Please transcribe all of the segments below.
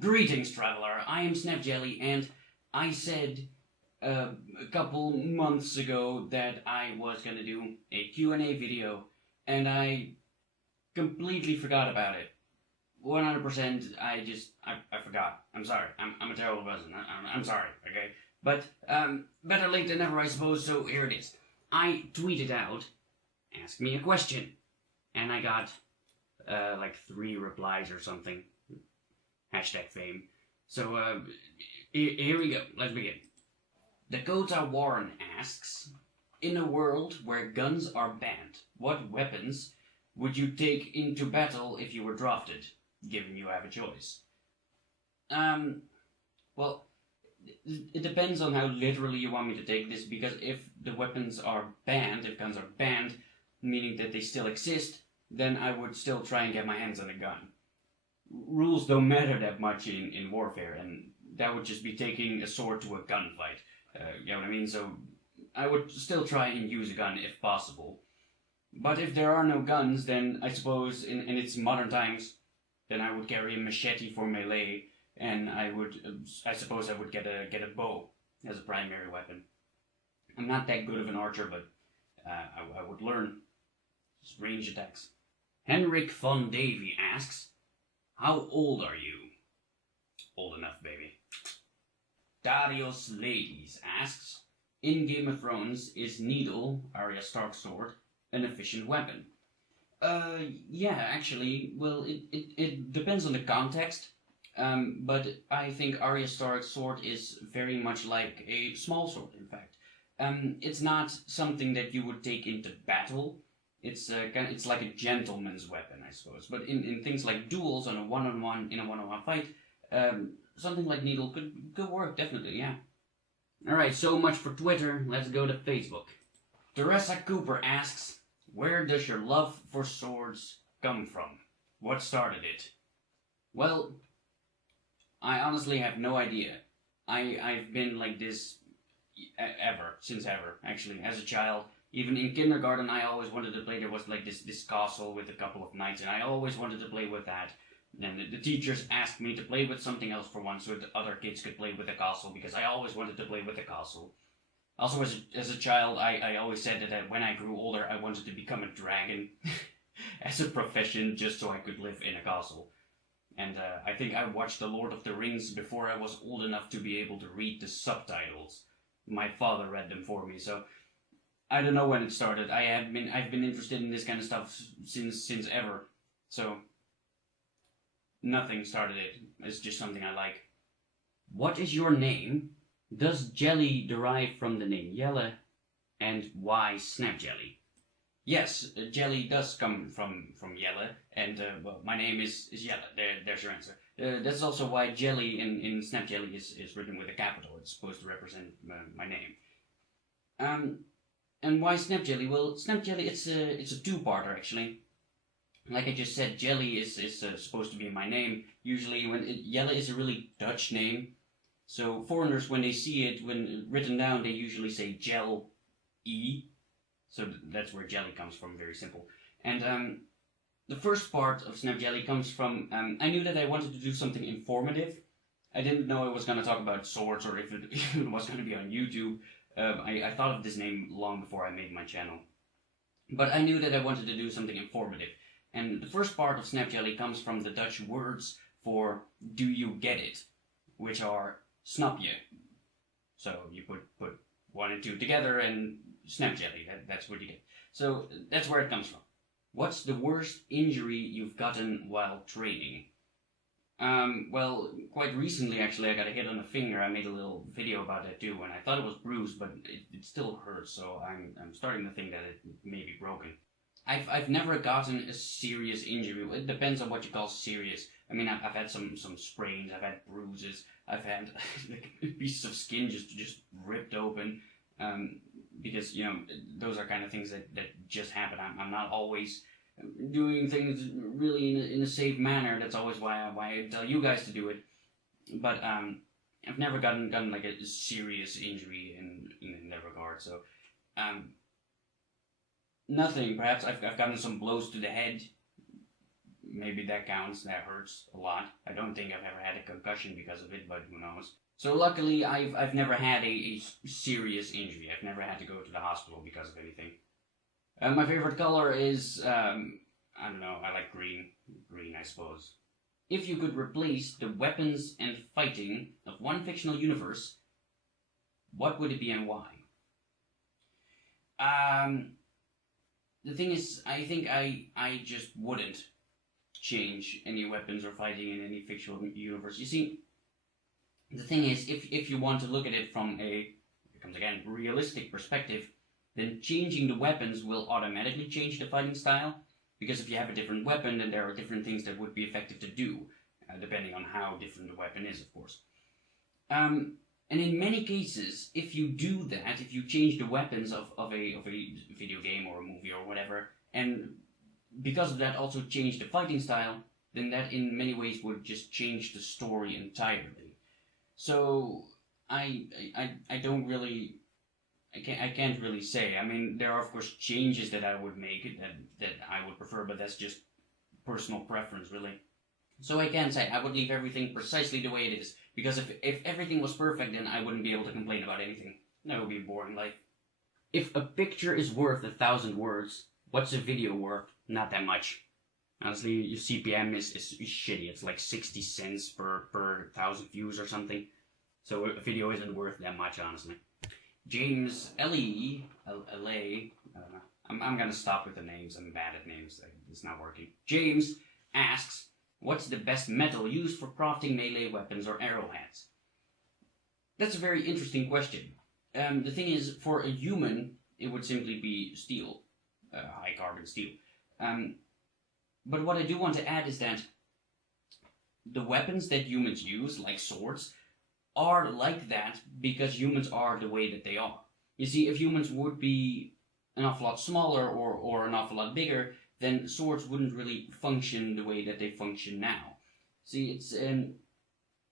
Greetings, traveler. I am SnapJelly, and I said a couple months ago that I was gonna do a Q&A video, and I completely forgot about it. 100%. I forgot. I'm sorry. I'm a terrible person. I'm sorry. Okay, but better late than never, I suppose. So here it is. I tweeted out, "Ask me a question," and I got like 3 replies or something. #fame. So, here we go. Let's begin. Dakota Warren asks, in a world where guns are banned, what weapons would you take into battle if you were drafted, given you have a choice? Well, it depends on how literally you want me to take this, because if the weapons are banned, if guns are banned, meaning that they still exist, then I would still try and get my hands on a gun. Rules don't matter that much in warfare, and that would just be taking a sword to a gunfight. You know what I mean? So I would still try and use a gun if possible. But if there are no guns, then I suppose in its modern times, then I would carry a machete for melee, and I suppose I would get a bow as a primary weapon. I'm not that good of an archer, but I would learn just range attacks. Henrik von Davy asks, how old are you? Old enough, baby. Darius Ladies asks, in Game of Thrones, is Needle, Arya Stark's sword, an efficient weapon? Yeah, actually, well, it depends on the context, but I think Arya Stark's sword is very much like a small sword, in fact. It's not something that you would take into battle. It's like a gentleman's weapon, I suppose. But in things like duels in a one-on-one fight, something like Needle could work, definitely, yeah. Alright, so much for Twitter. Let's go to Facebook. Teresa Cooper asks, where does your love for swords come from? What started it? Well, I honestly have no idea. I've been like this since ever, actually, as a child. Even in kindergarten, I always wanted to play. There was like this castle with a couple of knights, and I always wanted to play with that. And the teachers asked me to play with something else for once, so the other kids could play with the castle, because I always wanted to play with the castle. Also, as a child, I always said that when I grew older, I wanted to become a dragon as a profession, just so I could live in a castle. And I think I watched The Lord of the Rings before I was old enough to be able to read the subtitles. My father read them for me, so I don't know when it started. I've been interested in this kind of stuff since ever. So nothing started it. It's just something I like. What is your name? Does jelly derive from the name Jelle? And why SnapJelly? Yes, jelly does come from Jelle, and well, my name is Jelle. There's your answer. That's also why jelly in SnapJelly is written with a capital. It's supposed to represent my name. And why SnapJelly? Well, SnapJelly, it's a two-parter, actually. Like I just said, Jelly is supposed to be my name. Usually, Jelle is a really Dutch name, so foreigners, when they see it, when written down, they usually say Jel-E. So that's where Jelly comes from, very simple. And the first part of SnapJelly comes from, I knew that I wanted to do something informative. I didn't know I was going to talk about swords, or if it was going to be on YouTube. I thought of this name long before I made my channel. But I knew that I wanted to do something informative. And the first part of SnapJelly comes from the Dutch words for do you get it, which are snap je. So you put 1 and 2 together and SnapJelly, that's what you get. So that's where it comes from. What's the worst injury you've gotten while training? Well, quite recently, actually, I got a hit on the finger. I made a little video about that too, and I thought it was bruised, but it still hurts, so I'm starting to think that it may be broken. I've never gotten a serious injury. It depends on what you call serious. I mean, I've had some sprains, I've had bruises, I've had like pieces of skin just ripped open, because, you know, those are kind of things that just happen. I'm not always doing things really in a safe manner. That's always why I tell you guys to do it. But I've never gotten like a serious injury in that regard. So nothing. Perhaps I've gotten some blows to the head, maybe that counts. That hurts a lot. I don't think I've ever had a concussion because of it, but who knows. So luckily, I've never had a serious injury. I've never had to go to the hospital because of anything. My favorite color is, I don't know, I like green. Green, I suppose. If you could replace the weapons and fighting of one fictional universe, what would it be and why? The thing is, I think I just wouldn't change any weapons or fighting in any fictional universe. You see, the thing is, if you want to look at it from a, here comes again, realistic perspective, then changing the weapons will automatically change the fighting style. Because if you have a different weapon, then there are different things that would be effective to do, depending on how different the weapon is, of course. And in many cases, if you do that, if you change the weapons of a video game or a movie or whatever, and because of that also change the fighting style, then that in many ways would just change the story entirely. So I don't really. I can't really say. I mean, there are of course changes that I would make that I would prefer, but that's just personal preference, really. So I can't say I would leave everything precisely the way it is, because if everything was perfect, then I wouldn't be able to complain about anything. That would be a boring life. If a picture is worth 1,000 words, what's a video worth? Not that much. Honestly, your CPM is shitty. It's like 60 cents per 1,000 views or something. So a video isn't worth that much, honestly. James L.E. L.A. I don't know. I'm gonna stop with the names. I'm bad at names. It's not working. James asks, what's the best metal used for crafting melee weapons or arrowheads? That's a very interesting question. The thing is, for a human, it would simply be steel. High carbon steel. But what I do want to add is that the weapons that humans use, like swords, are like that because humans are the way that they are. You see, if humans would be an awful lot smaller or an awful lot bigger, then swords wouldn't really function the way that they function now. See,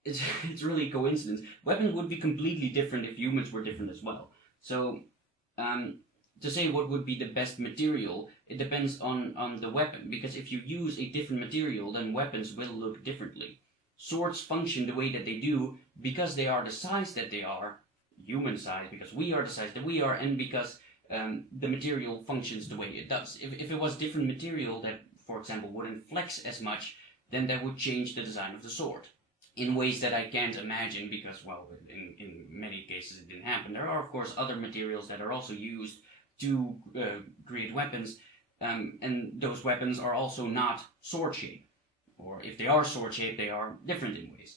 it's really a coincidence. Weapons would be completely different if humans were different as well. So, to say what would be the best material, it depends on the weapon, because if you use a different material, then weapons will look differently. Swords function the way that they do because they are the size that they are, human size, because we are the size that we are, and because the material functions the way it does. If it was different material that, for example, wouldn't flex as much, then that would change the design of the sword in ways that I can't imagine, because, well, in many cases it didn't happen. There are, of course, other materials that are also used to create weapons, and those weapons are also not sword-shaped. Or if they are sword-shaped, they are different in ways.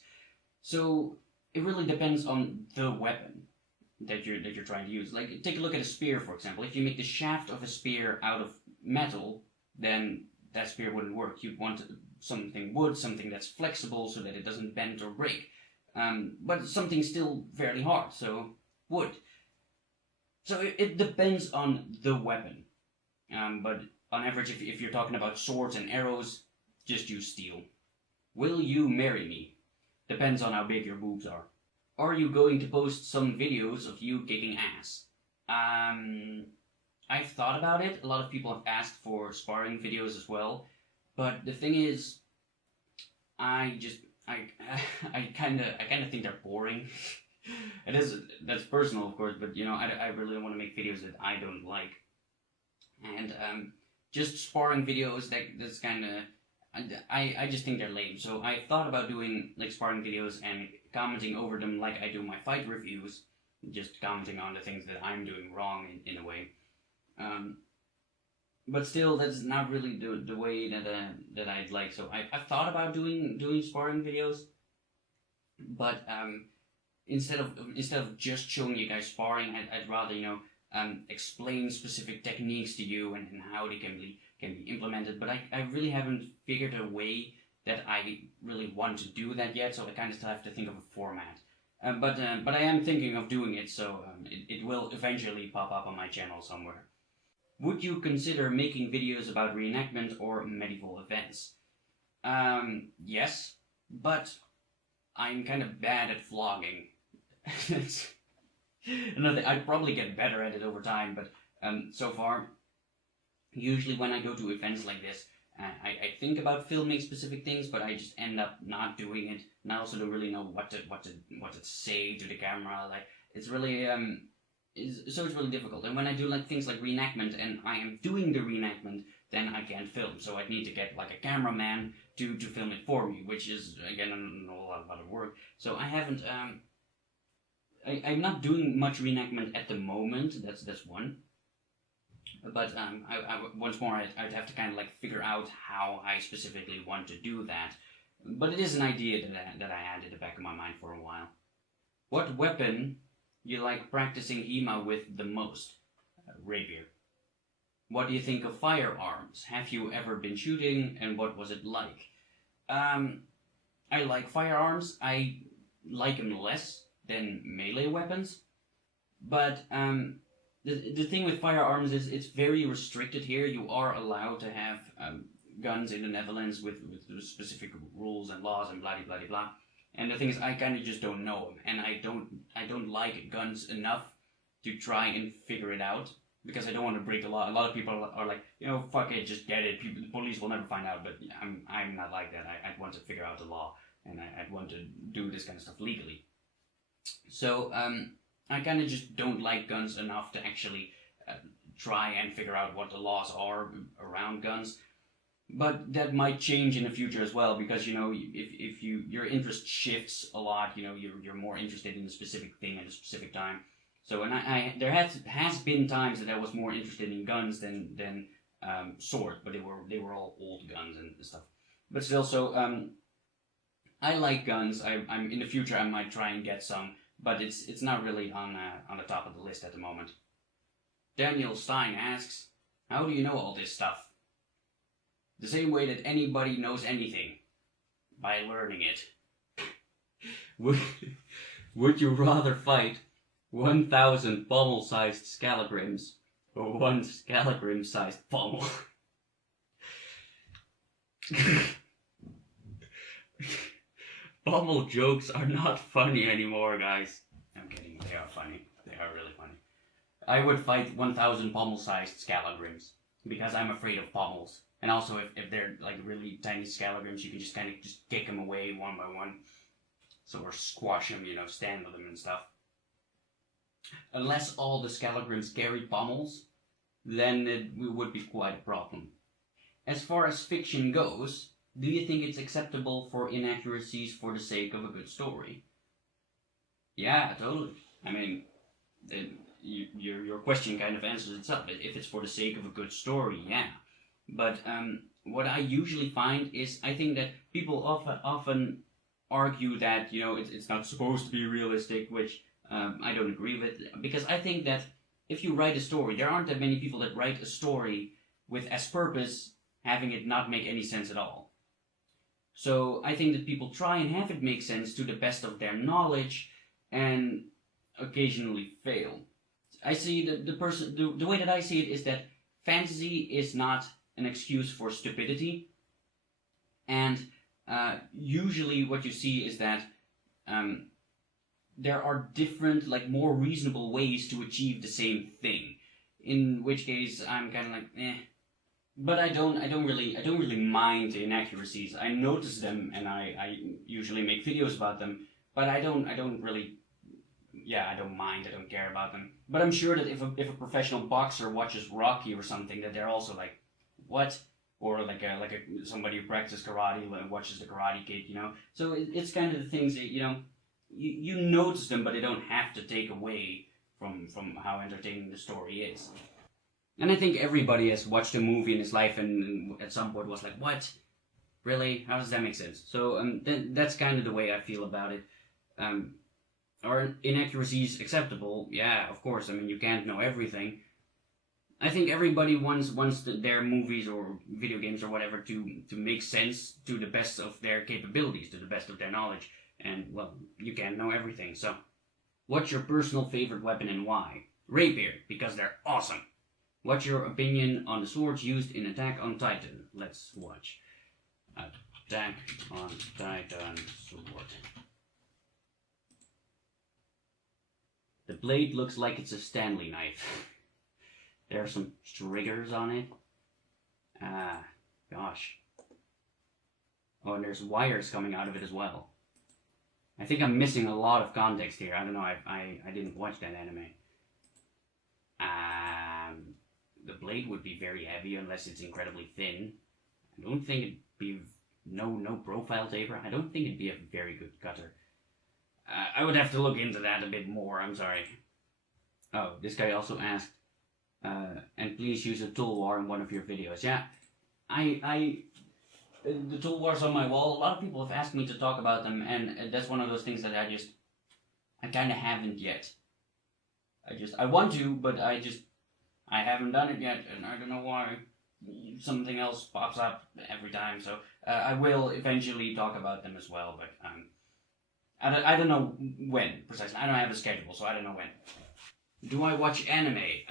So it really depends on the weapon that you're trying to use. Like, take a look at a spear, for example. If you make the shaft of a spear out of metal, then that spear wouldn't work. You'd want something wood, something that's flexible so that it doesn't bend or break. But something still fairly hard, so wood. So it depends on the weapon. But on average, if you're talking about swords and arrows, just use steel. Will you marry me? Depends on how big your boobs are. Are you going to post some videos of you kicking ass? I've thought about it. A lot of people have asked for sparring videos as well. But the thing is, I kind of think they're boring. That's personal, of course, but I really don't want to make videos that I don't like. And just sparring videos, that's kind of, I just think they're lame. So I thought about doing like sparring videos and commenting over them like I do my fight reviews, just commenting on the things that I'm doing wrong in a way. But still, that's not really the way that I'd like. So I've thought about doing sparring videos, but instead of just showing you guys sparring, I'd rather explain specific techniques to you and how they can be implemented. But I really haven't figured a way that I really want to do that yet. So I kind of still have to think of a format. But I am thinking of doing it, so it will eventually pop up on my channel somewhere. Would you consider making videos about reenactment or medieval events? Yes, but I'm kind of bad at vlogging. I'd probably get better at it over time, but so far, usually when I go to events like this, I think about filming specific things, but I just end up not doing it. And I also don't really know what to say to the camera. Like it's really so it's really difficult. And when I do like things like reenactment, and I am doing the reenactment, then I can't film. So I need to get like a cameraman to film it for me, which is again a lot of work. So I haven't I'm not doing much reenactment at the moment. That's one. But once more, I'd have to kind of like figure out how I specifically want to do that. But it is an idea that I had in the back of my mind for a while. What weapon you like practicing HEMA with the most? Rapier. What do you think of firearms? Have you ever been shooting, and what was it like? I like firearms. I like them less than melee weapons. But the thing with firearms is it's very restricted here. You are allowed to have guns in the Netherlands with specific rules and laws and blah blah blah blah. And the thing is, I kind of just don't know them, and I don't like guns enough to try and figure it out, because I don't want to break the law. A lot of people are like, you know, fuck it, just get it. The police will never find out. But I'm not like that. I'd want to figure out the law, and I'd want to do this kind of stuff legally. So I kind of just don't like guns enough to actually try and figure out what the laws are around guns. But that might change in the future as well, because you know, if your interest shifts a lot, you know, you're more interested in a specific thing at a specific time. So, and there has been times that I was more interested in guns than swords, but they were all old guns and stuff. But still, so I like guns. I'm in the future I might try and get some, but it's not really on the top of the list at the moment. Daniel Stein asks, how do you know all this stuff? The same way that anybody knows anything, by learning it. Would you rather fight 1,000 pommel-sized scalagrims or 1 scalagrim-sized pommel? Pommel jokes are not funny anymore, guys. I'm kidding, they are funny. They are really funny. I would fight 1,000 pommel-sized scalagrims, because I'm afraid of pommels. And also, if they're like really tiny scalagrims, you can just kind of just kick them away one by one. So, or squash them, you know, stand with them and stuff. Unless all the scalagrims carry pommels, then it would be quite a problem. As far as fiction goes, do you think it's acceptable for inaccuracies for the sake of a good story? Yeah, totally. I mean, your question kind of answers itself. If it's for the sake of a good story, yeah. But what I usually find is, I think that people often argue that, you know, it's not supposed to be realistic, which I don't agree with, because I think that if you write a story, there aren't that many people that write a story with as purpose having it not make any sense at all. So I think that people try and have it make sense to the best of their knowledge, and occasionally fail. I see the way that I see it is that fantasy is not an excuse for stupidity, and usually what you see is that there are different, like, more reasonable ways to achieve the same thing. In which case, I'm kind of like, eh. But I don't really mind the inaccuracies. I notice them, and I usually make videos about them. But I don't really. Yeah, I don't mind. I don't care about them. But I'm sure that if a professional boxer watches Rocky or something, that they're also like, what? Or like somebody who practices karate and watches the Karate Kid, you know. So it's kind of the things that, you know, you notice them, but they don't have to take away from how entertaining the story is. And I think everybody has watched a movie in his life and at some point was like, what? Really? How does that make sense? So that's kind of the way I feel about it. Are inaccuracies acceptable? Yeah, of course. I mean, you can't know everything. I think everybody wants their movies or video games or whatever to make sense to the best of their capabilities, to the best of their knowledge. And, well, you can't know everything, so. What's your personal favorite weapon and why? Rapier, because they're awesome. What's your opinion on the swords used in Attack on Titan? Let's watch. Attack on Titan sword. The blade looks like it's a Stanley knife. There are some triggers on it. Gosh. Oh, and there's wires coming out of it as well. I think I'm missing a lot of context here. I don't know, I didn't watch that anime. The blade would be very heavy unless it's incredibly thin. I don't think it'd be... No profile taper. I don't think it'd be a very good cutter. I would have to look into that a bit more, I'm sorry. Oh, this guy also asked, and please use a toolbar in one of your videos. Yeah, the toolbars on my wall, a lot of people have asked me to talk about them, and that's one of those things that I kind of haven't yet. I want to, but I haven't done it yet, and I don't know why. Something else pops up every time, so I will eventually talk about them as well, but I don't know when, precisely. I don't have a schedule, so I don't know when. Do I watch anime?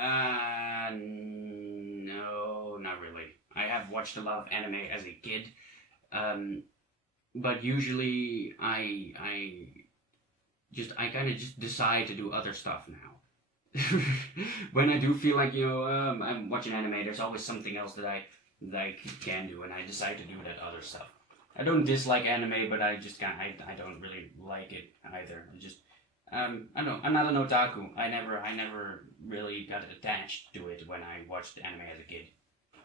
No, not really. I have watched a lot of anime as a kid, but usually I kind of just decide to do other stuff now. When I do feel like, I'm watching anime, there's always something else that I can do, and I decide to do that other stuff. I don't dislike anime, but I don't really like it either. I'm not an otaku. I never really got attached to it when I watched anime as a kid.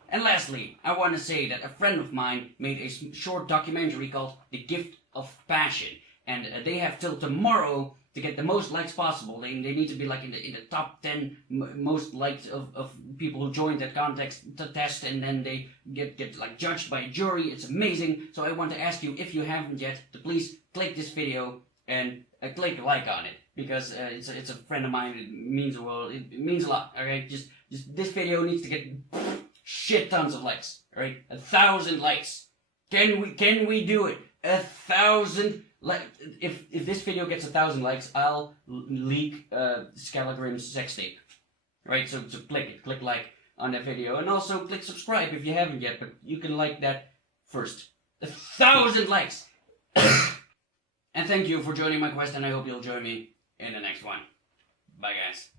And lastly, I want to say that a friend of mine made a short documentary called The Gift of Passion, and they have till tomorrow to get the most likes possible. They need to be like in the top 10 most likes of people who joined that test, and then they get like judged by a jury. It's amazing. So I want to ask you, if you haven't yet, to please click this video and click like on it, because it's a friend of mine. It means the world. It means a lot. All right, just this video needs to get shit tons of likes. All right, 1,000 likes. Can we do it? 1,000. If this video gets 1,000 likes, I'll leak Scalagrim's sex tape. Right, so click like on that video, and also click subscribe if you haven't yet, but you can like that first. 1,000 likes! And thank you for joining my quest, and I hope you'll join me in the next one. Bye, guys.